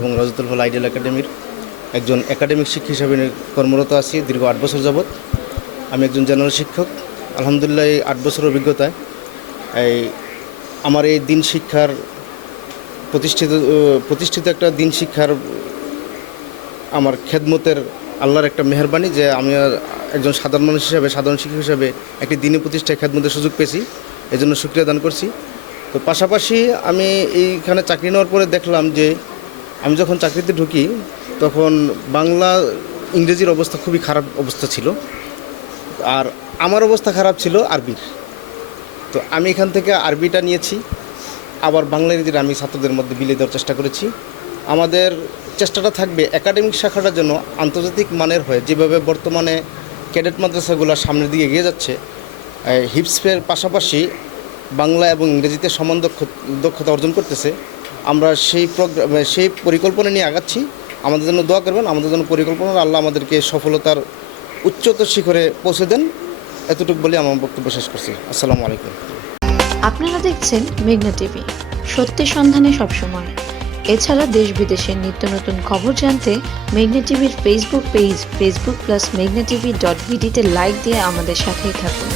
এবং রজতুল ফল আইডিয়াল একাডেমির একজন একাডেমিক শিক্ষক হিসাবে কর্মরত আছি দীর্ঘ 8 বছর যাবৎ। আমি একজন জেনারেল শিক্ষক। আলহামদুলিল্লাহ এই 8 বছরের অভিজ্ঞতায় আমার এই দিন শিক্ষার প্রতিষ্ঠিত একটা দিন শিক্ষার আমার খেদমতের আল্লাহর একটা মেহেরবানি যে আমি একজন সাধারণ মানুষ হিসাবে, সাধারণ শিক্ষক হিসাবে একটি দিনী প্রতিষ্ঠায় খেদমতের সুযোগ পেয়েছি, এই জন্য শুকরিয়া দান করছি। তো পাশাপাশি আমি এইখানে চাকরি নেওয়ার পরে দেখলাম যে আমি যখন চাকরিতে ঢুকি তখন বাংলা ইংরেজির অবস্থা খুবই খারাপ অবস্থা ছিল, আর আমার অবস্থা খারাপ ছিল আরবির। তো আমি এখান থেকে আরবিটা নিয়েছি, আবার বাংলা ইংরেজির আমি ছাত্রদের মধ্যে বিলিয়ে দেওয়ার চেষ্টা করেছি। আমাদের চেষ্টাটা থাকবে একাডেমিক শাখাটা যেন আন্তর্জাতিক মানের হয়, যেভাবে বর্তমানে ক্যাডেট মাদ্রাসাগুলো সামনের দিকে এগিয়ে যাচ্ছে। হিপসের পাশাপাশি বাংলা এবং ইংরেজিতে সমান দক্ষতা অর্জন করতেছে। আমরা সেই পরিকল্পনা নিয়ে আগাচ্ছি। আমাদের জন্য দোয়া করবেন, আমাদের জন্য পরিকল্পনা, আল্লাহ আমাদেরকে সফলতার উচ্চতর শিখরে পৌঁছে দেন। এতটুকু বলে আমার বক্তব্য শেষ করছি। আসসালামু আলাইকুম। আপনারা দেখছেন মেঘনা টিভি, সত্যি সন্ধানে সবসময়। এছাড়া দেশ বিদেশের নিত্য নতুন খবর জানতে মেঘনা টিভির ফেসবুক পেজ facebook+meghna.tv.bd তে লাইক দিয়ে আমাদের সাথেই থাকুন।